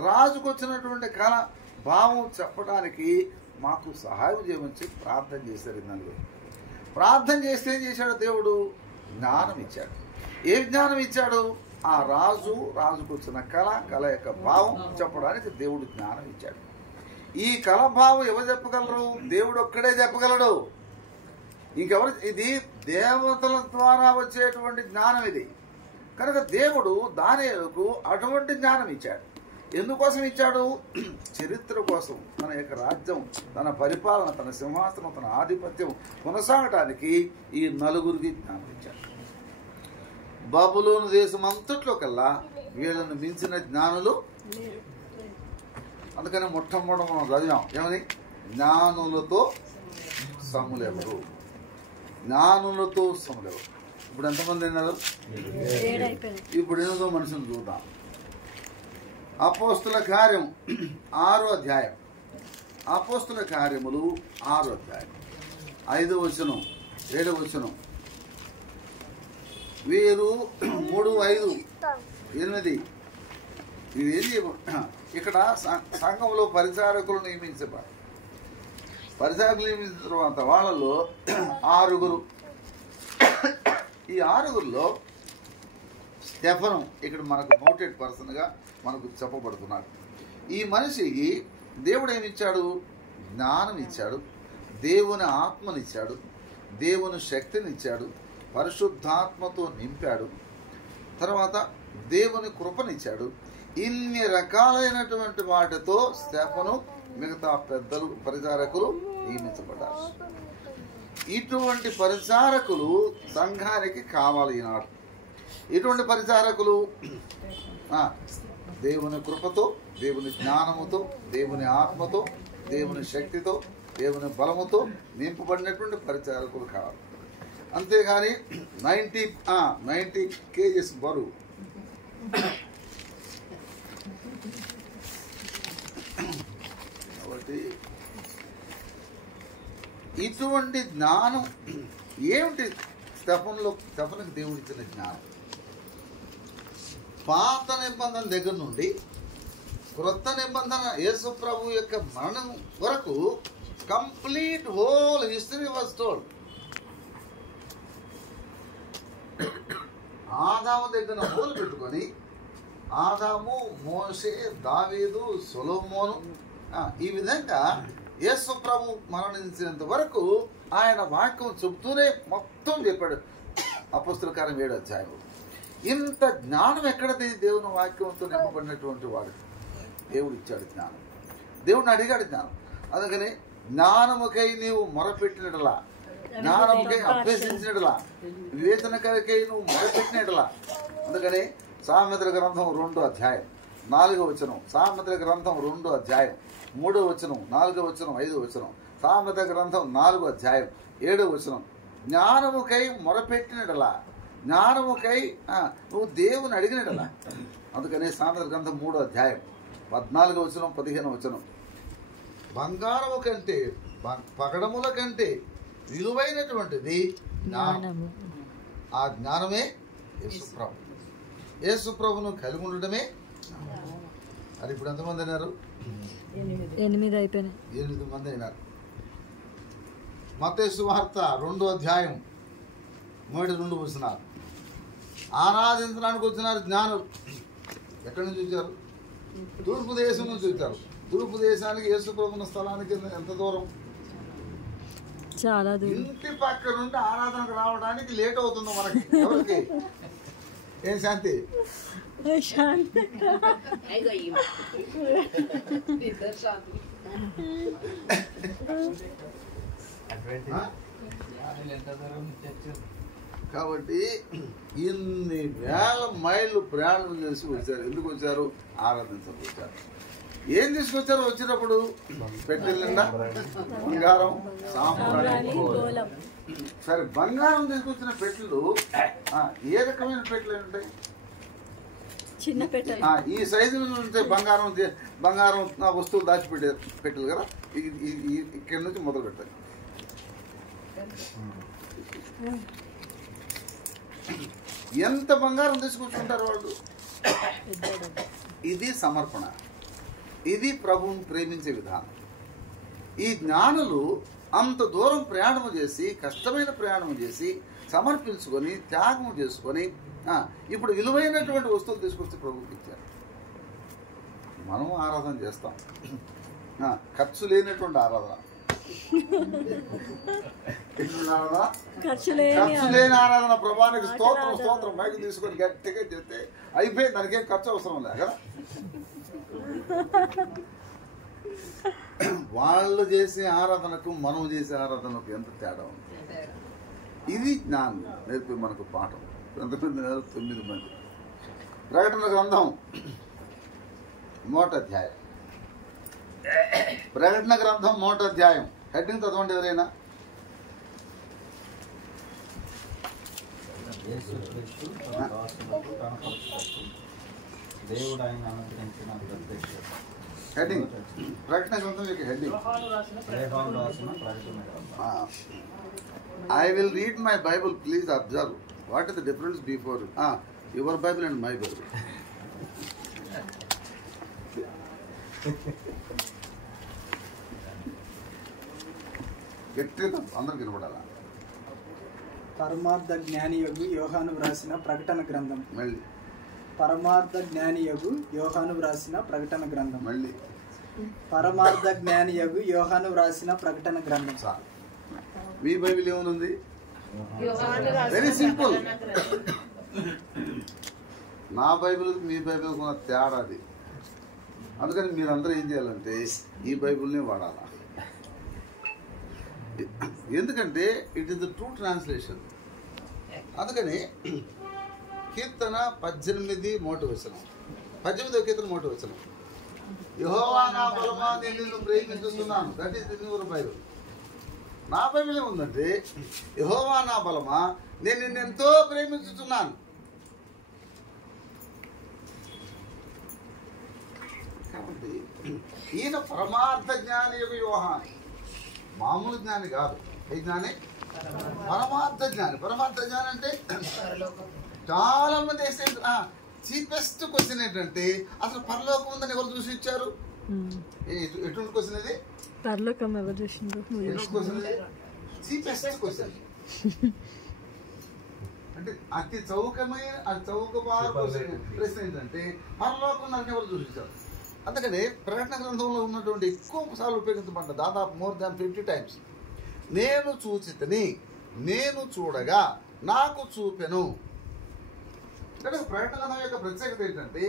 రాజుకు వచ్చినటువంటి కళ భావం చెప్పడానికి మాకు సహాయం చేయమని ప్రార్థన చేశారు. నలుగురు ప్రార్థన చేస్తే ఏం చేశాడు? దేవుడు జ్ఞానం ఇచ్చాడు. ఏ జ్ఞానం ఇచ్చాడు? ఆ రాజుకు వచ్చిన కళ యొక్క భావం చెప్పడానికి దేవుడు జ్ఞానం ఇచ్చాడు. ఈ కళ భావం ఎవరు చెప్పగలరు? దేవుడు ఒక్కడే చెప్పగలడు. ఇంకెవరు? ఇది దేవతల ద్వారా వచ్చేటువంటి జ్ఞానం ఇది. కనుక దేవుడు దానియేలుకు అటువంటి జ్ఞానం ఇచ్చాడు. ఎందుకోసం ఇచ్చాడు? చరిత్ర కోసం, తన యొక్క రాజ్యం, తన పరిపాలన, తన సింహాసనం, తన ఆధిపత్యం కొనసాగటానికి ఈ నలుగురికి జ్ఞానం ఇచ్చాడు. బబులోను దేశం అంతట్లో కల్లా వీళ్ళను మించిన జ్ఞానులు. అందుకని మొట్టమొదటి మనం చదివాం ఏమని? జ్ఞానులతో సములెవరు, జ్ఞానులతో సములెవరు. ఇప్పుడు ఎంతమంది ఉన్నారు? ఇప్పుడు 8వ మనిషిని చూద్దాం. అపోస్తుల కార్యం 6వ అధ్యాయం. అపోస్తుల కార్యములు 6వ అధ్యాయం 5వ వచనం 7వ వచనం. వీరు 3, 5, 8 ఇవేది ఇక్కడ సంఘంలో పరిచారకులు నియమించబడి, పరిచారకులు నియమించిన తర్వాత వాళ్ళలో 6గురు. ఈ 6గురిలో స్టెఫను ఇక్కడ మనకు నోటెడ్ పర్సన్గా మనకు చెప్పబడుతున్నాడు. ఈ మనిషికి దేవుడు ఏమిచ్చాడు? జ్ఞానం ఇచ్చాడు, దేవుని ఆత్మనిచ్చాడు, దేవుని శక్తినిచ్చాడు, పరిశుద్ధాత్మతో నింపాడు, తర్వాత దేవుని కృపనిచ్చాడు. ఇన్ని రకాలైనటువంటి వాటితో స్టెఫను మిగతా పెద్దలు పరిచారకులు నియమించబడ్డారు. ఇటువంటి పరిచారకులు సంఘానికి కావాలి ఈనాడు. ఇటువంటి పరిచారకులు దేవుని కృపతో, దేవుని జ్ఞానముతో, దేవుని ఆత్మతో, దేవుని శక్తితో, దేవుని బలముతో నింపబడినటువంటి పరిచారకులు కావాలి. అంతేగాని 90 కేజీస్ బరువు, కాబట్టి ఇటువంటి జ్ఞానం ఏమిటి? స్టెఫనుకి దేవుడు ఇచ్చిన జ్ఞానం పాత నిబంధన దగ్గర నుండి క్రొత్త నిబంధన యేసు ప్రభు యొక్క మరణం వరకు complete whole history was told. ఆదాము దగ్గర మొదలు పెట్టుకొని ఆదాము, మోషే, దావీదు, సొలొమోను, ఈ విధంగా యేసు ప్రభు మరణించినంత వరకు ఆయన వాక్యం చెబుతూనే మొత్తం చెప్పాడు. అపోస్తుల కార్యం 7వ అధ్యాయం. ఇంత జ్ఞానం ఎక్కడది? దేవుని వాక్యంతో నింపబడినటువంటి వాడు దేవుడు ఇచ్చాడు జ్ఞానం. దేవుడిని అడిగాడు జ్ఞానం. అందుకని జ్ఞానముకై నీవు మొరపెట్టినట్లా, జ్ఞానముకై అభ్యసించినట్లా, వివేచనకై నువ్వు మొరపెట్టినట్లా. అందుకని సామెతల గ్రంథం 2వ అధ్యాయం 4వ వచనం, సామెతల గ్రంథం 2వ అధ్యాయం 3వ వచనం, 4వ వచనం, 5వ వచనం, సామెతల గ్రంథం 4వ అధ్యాయం 7వ వచనం. జ్ఞానముకై మొరపెట్టినట్లా, జ్ఞానముకై నువ్వు దేవుని అడిగినట్లా. అందుకని సామెతల గ్రంథం 3వ అధ్యాయం 14వ వచనం, 15వ వచనం. బంగారము కంటే పగడముల కంటే విలువైనటువంటిది జ్ఞానము. ఆ జ్ఞానమే యేసుప్రభు. యేసుప్రభును కలిగి ఉండడమే. అది ఇప్పుడు ఎంతమంది అయినారు? 8 అయిపోయినాయి. 8 మంది అయినారు. మత్తయి సువార్త 2వ అధ్యాయం 1-2 వచనాలు. ఆరాధించడానికి వచ్చినారు జ్ఞానులు. ఎక్కడి నుంచి వచ్చారు? తూర్పు దేశం నుంచి వచ్చారు. తూర్పు దేశానికి యేసుప్రభున్న స్థలానికి ఎంత దూరం? చాలా దూరం. ఇంటి పక్క నుండి ఆరాధనకు రావడానికి లేట్ అవుతుందో మనకి. ఎవరికి? ఏం శాంతి? శాంతి కాబట్టి ఇన్ని వేల మైళ్ళు ప్రయాణం చేసి వచ్చారు. ఎందుకు వచ్చారు? ఆరాధించడానికి వచ్చారు. ఏం తీసుకొచ్చారు? వచ్చినప్పుడు పెట్టెల నిండా బంగారం, సాంబ్రాణి. సరే, బంగారం తీసుకొచ్చిన పెట్టెలు ఏ రకమైన పెట్టెలు ఉంటాయి? చిన్న పెట్టెలు. ఈ సైజు ఉంటే బంగారం వస్తువులు దాచిపెట్టే పెట్టెలు కదా. ఇక్కడి నుంచి మొదలు పెట్టాలి. ఎంత బంగారం తీసుకొచ్చుకుంటారు వాళ్ళు. ఇది సమర్పణ, ఇది ప్రభువుని ప్రేమించే విధానం. ఈ జ్ఞానులు అంత దూరం ప్రయాణం చేసి, కష్టమైన ప్రయాణం చేసి, సమర్పించుకొని, త్యాగం చేసుకొని ఇప్పుడు విలువైనటువంటి వస్తువులు తీసుకొచ్చి ప్రభువుకి ఇచ్చారు. మనం ఆరాధన చేస్తాం, ఖర్చు లేనటువంటి ఆరాధన. ఖర్చు లేని ఆరాధన. ప్రభానికి స్తోత్రం స్తోత్రం మైకు తీసుకొని గట్టిగా చెప్తే అయిపోయింది, దానికేం ఖర్చు అవసరం లేదు కదా. వాళ్ళు చేసే ఆరాధనకు మనం చేసే ఆరాధనకు ఎంత తేడా ఉంది. ఇది జ్ఞానం నేర్పి మనకు పాఠం. ఎంతమంది 9 మంది. ప్రకటన గ్రంథం 1వ అధ్యాయం. ప్రకటన గ్రంథం 1వ అధ్యాయం. హెడ్డింగ్ చదవండి ఎవరైనా. హెడ్డింగ్ ప్రకటన గ్రంథం యొక్క heading. I will read my Bible. Please observe what is the difference before your Bible and my Bible. గట్టిగా అందరికి వినపడాలా. పరమార్థ జ్ఞానియగు యోహాను వ్రాసిన ప్రకటన గ్రంథం. మళ్ళీ పరమార్థ జ్ఞానియగు యోహాను వ్రాసిన ప్రకటన గ్రంథం. మళ్ళీ పరమార్థ జ్ఞానియగు యోహాను వ్రాసిన ప్రకటన గ్రంథం. చాలు. మీ బైబిల్ ఏమనుంది? Very simple. నా బైబిల్ మీ బైబిల్ ఉన్న తేడా అది. అందుకని మీరందరూ ఏం చేయాలంటే ఈ బైబిల్ని వాడాలా. ఎందుకంటే it is the true translation. అందుకని కీర్తన 18 మొదటి వచనం, 18వ కీర్తన 1వ వచనం. యెహోవా నా బలమా, నేను నిన్ను ప్రేమిస్తున్నాను. That is the your Bible. నా బైబిల్ ఏముందంటే యెహోవా నా బలమా, నేను నిన్ను ఎంతో ప్రేమిస్తున్నాను. కాబట్టి ఈయన పరమార్థ జ్ఞాని యొక్క యోహాను. మామూలు జ్ఞాని కాదు. ఏ జ్ఞాని? పరమార్థ జ్ఞాని. పరమార్థ జ్ఞాని అంటే చాలా మంది వేసే చీపెస్ట్ క్వశ్చన్ ఏంటంటే అసలు పరలోకం ఉందని ఎవరు చూసి ఇచ్చారు? ఎటువంటి క్వశ్చన్ ఇది? పరలోకం ఎవరు చూసిండ్రు? చీపెస్ట్ క్వశ్చన్ అంటే అతి చౌకబారు ప్రశ్న ఏంటంటే పరలోకం ఉందని ఎవరు చూసించారు? అందుకని ప్రకటన గ్రంథంలో ఉన్నటువంటి ఎక్కువ సార్లు ఉపయోగించబడ్డ దాదాపు మోర్ దాన్ 50 times నేను చూచితిని, నేను చూడగా నాకు చూపెను. అంటే ప్రకటన గ్రంథం యొక్క ప్రత్యేకత ఏంటంటే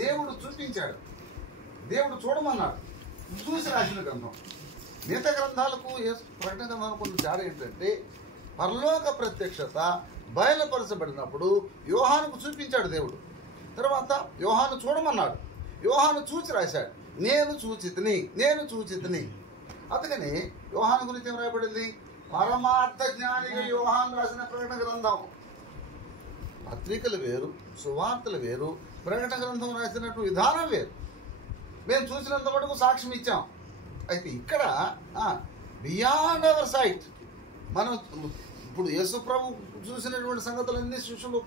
దేవుడు చూపించాడు, దేవుడు చూడమన్నాడు, చూసి రాసిన గ్రంథం. మిగతా గ్రంథాలకు ప్రకటన గ్రంథాలకు కొన్ని తేడా ఏంటంటే పరలోక ప్రత్యక్షత బయలుపరచబడినప్పుడు యోహానుకు చూపించాడు దేవుడు. తర్వాత యోహాను చూడమన్నాడు, యోహాను చూచి రాశాడు, నేను చూచితిని, నేను చూచితిని. అందుకని యోహాను గురించి ఏం రాయబడింది? పరమార్థ జ్ఞానిగా యోహాను రాసిన ప్రకటన గ్రంథం. పత్రికలు వేరు, సువార్తలు వేరు, ప్రకటన గ్రంథం రాసినట్టు విధానం వేరు. మేము చూసినంత మటుకు సాక్ష్యం ఇచ్చాం. అయితే ఇక్కడ బియాండ్ అవర్ సైట్ మనం ఇప్పుడు యేసు ప్రభు చూసినటువంటి సంగతులన్నీ శిష్యులు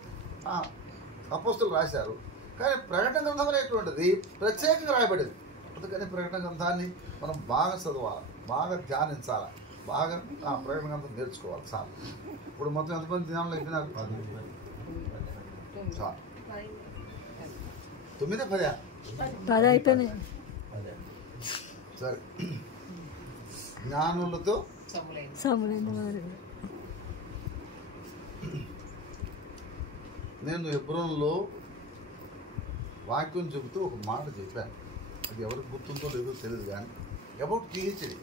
అపోస్తులు రాశారు. కానీ ప్రకటన గ్రంథం అనేటువంటిది ప్రత్యేకంగా రాయబడింది. అందుకని ప్రకటన గ్రంథాన్ని మనం బాగా చదవాలి, బాగా ధ్యానించాలి, బాగా ప్రకటన గ్రంథం నేర్చుకోవాలి. చాలు. ఇప్పుడు మొత్తం ఎంతమంది ధ్యానంలో అయిపోయినారు? చాలు. 9, 10 అయిపోయినాయి. సరే. జ్ఞానులతో సములైన వారు. నేను హెబ్రోన్లో వాక్యం చెబుతూ ఒక మాట చెప్పాను. అది ఎవరికి గుర్తుందో లేదో తెలియదు కానీ అబౌట్ పిహెచ్డి.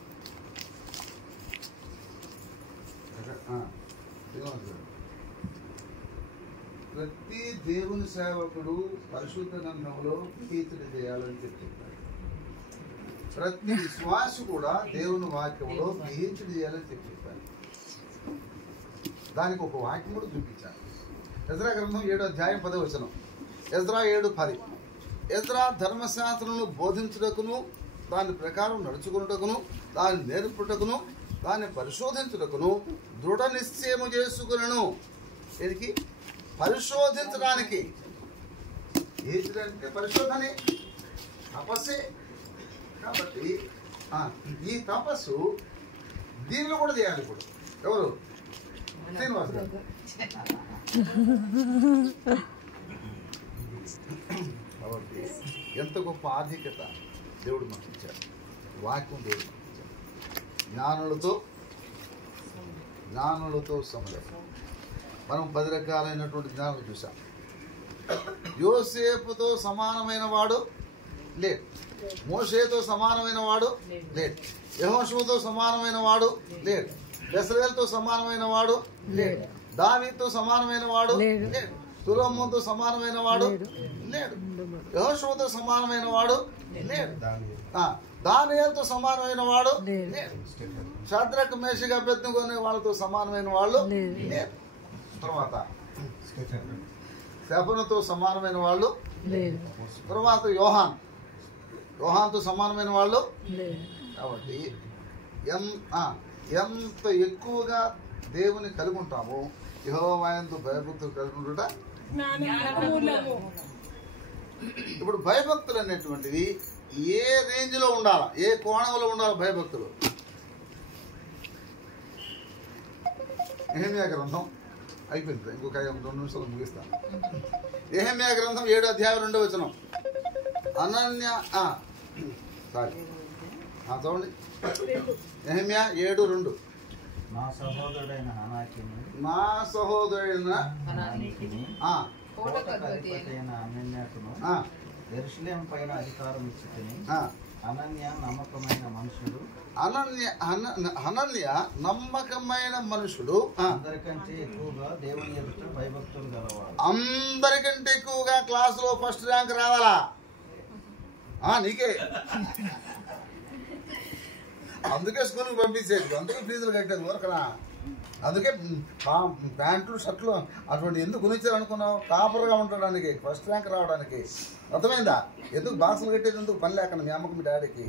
ప్రతి దేవుని సేవకుడు పరిశుద్ధ గ్రంథంలో పిహెచ్డి చేయాలని చెప్పారు. ప్రతి విశ్వాసి కూడా దేవుని వాక్యంలో పిహెచ్డి చేయాలని చెప్పారు. దానికి ఒక వాక్యం కూడా చూపించాను. ఎజ్రా గ్రంథం 7వ అధ్యాయం 10వ వచనం. ఎజ్రా 7:10. ఎజ్రా ధర్మశాస్త్రమును బోధించుటకును, దాని ప్రకారం నడుచుకున్నటకును, దాన్ని నేర్పుటకును, దాన్ని పరిశోధించుటకును దృఢ నిశ్చయము చేసుకును. దీనికి పరిశోధించడానికి ఏంటంటే పరిశోధనే తపస్సే. కాబట్టి ఈ తపస్సు దీనిలో కూడా చేయాలి. ఇప్పుడు ఎవరు శ్రీనివాస్ గారు కాబట్టి ఎంత గొప్ప ఆధిక్యత దేవుడు మనకి ఇచ్చాడు. వాక్యం దేవుడు మనకి ఇచ్చాడు. జ్ఞానులతో సమయం. మనం 10 రకాలైనటువంటి జ్ఞానాలు చూసాం. యోసేపుతో సమానమైన వాడు లేడు, మోషేతో సమానమైన వాడు లేడు, యెహోషువతో సమానమైన వాడు లేడు, బెసలేల్తో సమానమైన వాడు లేడు, దావీదుతో సమానమైన వాడు లేడు, సొలొమోనుతో సమానమైన వాడు లేడు, యెహోషువతో సమానమైన వాడు లేడు, దానియేలుతో సమానమైన వాడు లేడు, షద్రక్ మేషక్ అబేద్నెగో అనే వాళ్ళతో సమానమైన వాళ్ళు లేరు. తర్వాత స్టెఫనుతో సమానమైన వాళ్ళు లేరు. తర్వాత యోహాన్తో సమానమైన వాళ్ళు లేరు. కాబట్టి ఎంత ఎక్కువగా దేవుని కలిగి ఉంటామో యెహోవాయందు భయభక్తులు కలిగి ఉండుట. ఇప్పుడు భయభక్తులు అనేటువంటివి ఏ రేంజ్ లో ఉండాలా, ఏ కోణంలో ఉండాలి భయభక్తులు? యెహెమ్యా గ్రంథం అయిపోయింది, ఇంకొక 2 నిమిషాలు ముగిస్తాను. యెహెమ్యా గ్రంథం 7వ అధ్యాయం 2వ వచనం. చూడండి, యెహెమ్యా 7:2. నా సహోదరుడైన అనన్యకును యెరూషలేము పైన అధికారం ఇచ్చితిని. అనన్య నమ్మకమైన మనుషుడు అందరికంటే ఎక్కువగా దేవుని ఎదుట భయభక్తులు గలవాడు. అందరికంటే ఎక్కువగా క్లాసులో ఫస్ట్ ర్యాంక్ రావాలా? నీకే. అందుకే స్కూల్కి పంపించేది, అందుకే ఫీజులు కట్టేది ఊరకనా. అందుకే ప్యాంట్లు షర్ట్లు అటువంటి ఎందుకు గురించారు అనుకున్నావు? టాపర్గా ఉండడానికి, ఫస్ట్ ర్యాంక్ రావడానికి. అర్థమైందా? ఎందుకు బాక్సులు కట్టేది? ఎందుకు పని లేకుండా మీ అమ్మకి మీ డాడీకి.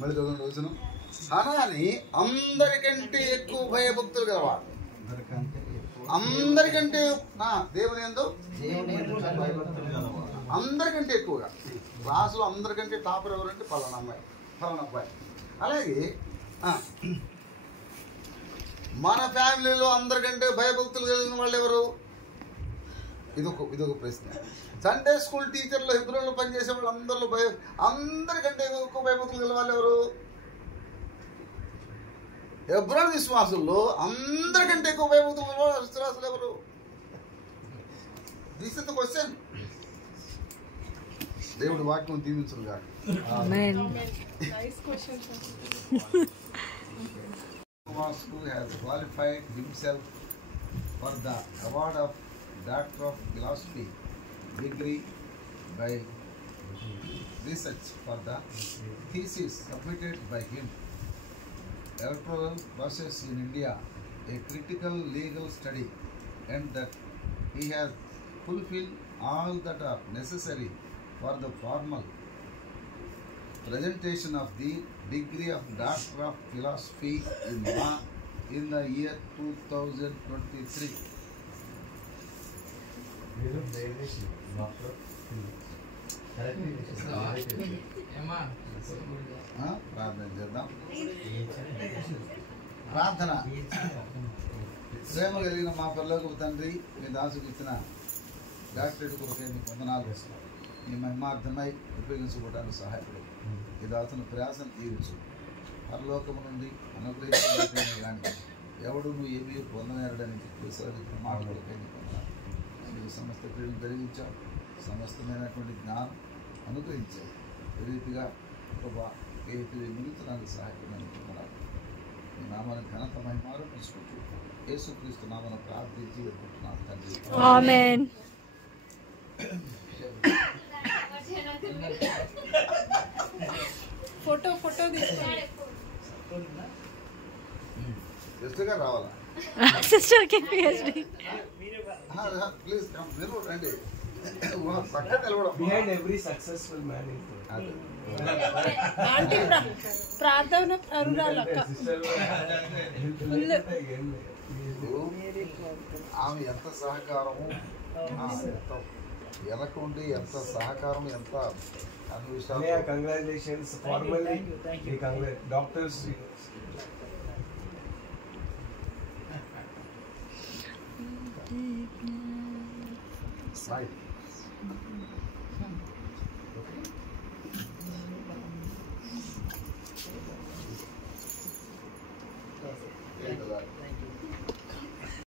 మళ్ళీ చదవండి వచనం. అనని అందరికంటే ఎక్కువ భయభక్తులు గలవాడు. అందరికంటే దేవుని యందు అందరికంటే ఎక్కువగా. క్లాసులో అందరికంటే టాపర్ ఎవరంటే ఫలానా అమ్మాయి, ఫలానా అబ్బాయి. అలాగే మన ఫ్యామిలీలో అందరికంటే భయభక్తులు కలిగిన వాళ్ళు ఎవరు? ఇదొక ప్రశ్న. సండే స్కూల్ టీచర్లు, హెబ్రోన్లో పనిచేసే వాళ్ళు అందరికంటే ఎక్కువ భయభక్తులు కలిగిన వాళ్ళు ఎవరు? హెబ్రోన్ విశ్వాసుల్లో అందరికంటే ఎక్కువ భయభక్తులు కలిగిన వాళ్ళు విశ్వాసులు ఎవరు? This is the question. దేవుడి వాక్యం దీవించును గాక. Who has qualified himself for the award of Doctor of Philosophy degree by research for the thesis submitted by him. Electoral process in India, a critical legal study, and that he has fulfilled all that are necessary for the formal presentation of the degree of Doctor of Philosophy in law in the year 2023. ప్రార్థన చేద్దాం. ప్రార్థన. ప్రేమ కలిగిన మా పరలోకపు తండ్రి, మీ దాసుకు ఇచ్చిన doctorate కొరకే మీకు వందనాలు. మీ మహిమార్థమై ఉపయోగించుకోవడానికి సహాయపడు. ఈ దాసును ప్రయాసం తీర్చు. పరలోకము నుండి అనుగ్రహించిన కానీ ఎవడు నువ్వు ఏమీ పొందనేరడని మాట్లాడుకై నీకు వందనాలు. మీరు సమస్త క్రియలు జరిగించావు, సమస్తమైనటువంటి జ్ఞానం అనుగ్రహించావు. ఈ రీతిగా మిగులుతున్నందుకు సహాయపడని వందనాలు. మీ నామాన్ని ఘనత మహిమారు తీసుకుంటూ యేసుక్రీస్తు నామను ప్రార్థించి ఎదుర్కొంటున్నాను తండ్రి. ఆమేన్. ఫోటో తీసుకోండి. జస్ట్గా రావాలా? సిస్టర్ కి పిహెచ్డి. ప్లీజ్ మీరు రండి. పక్కన నిలబడం. Behind every successful man is అదే. ఆంటీ ప్రార్థన అరుణాలు అక్క ఇప్పుడు ఆమె ఎంత సహకారము ఎంత వెనకుండి ఎంత సహకారం ఎంత అన్ని విషయాలు. Congratulations formally doctors. Right.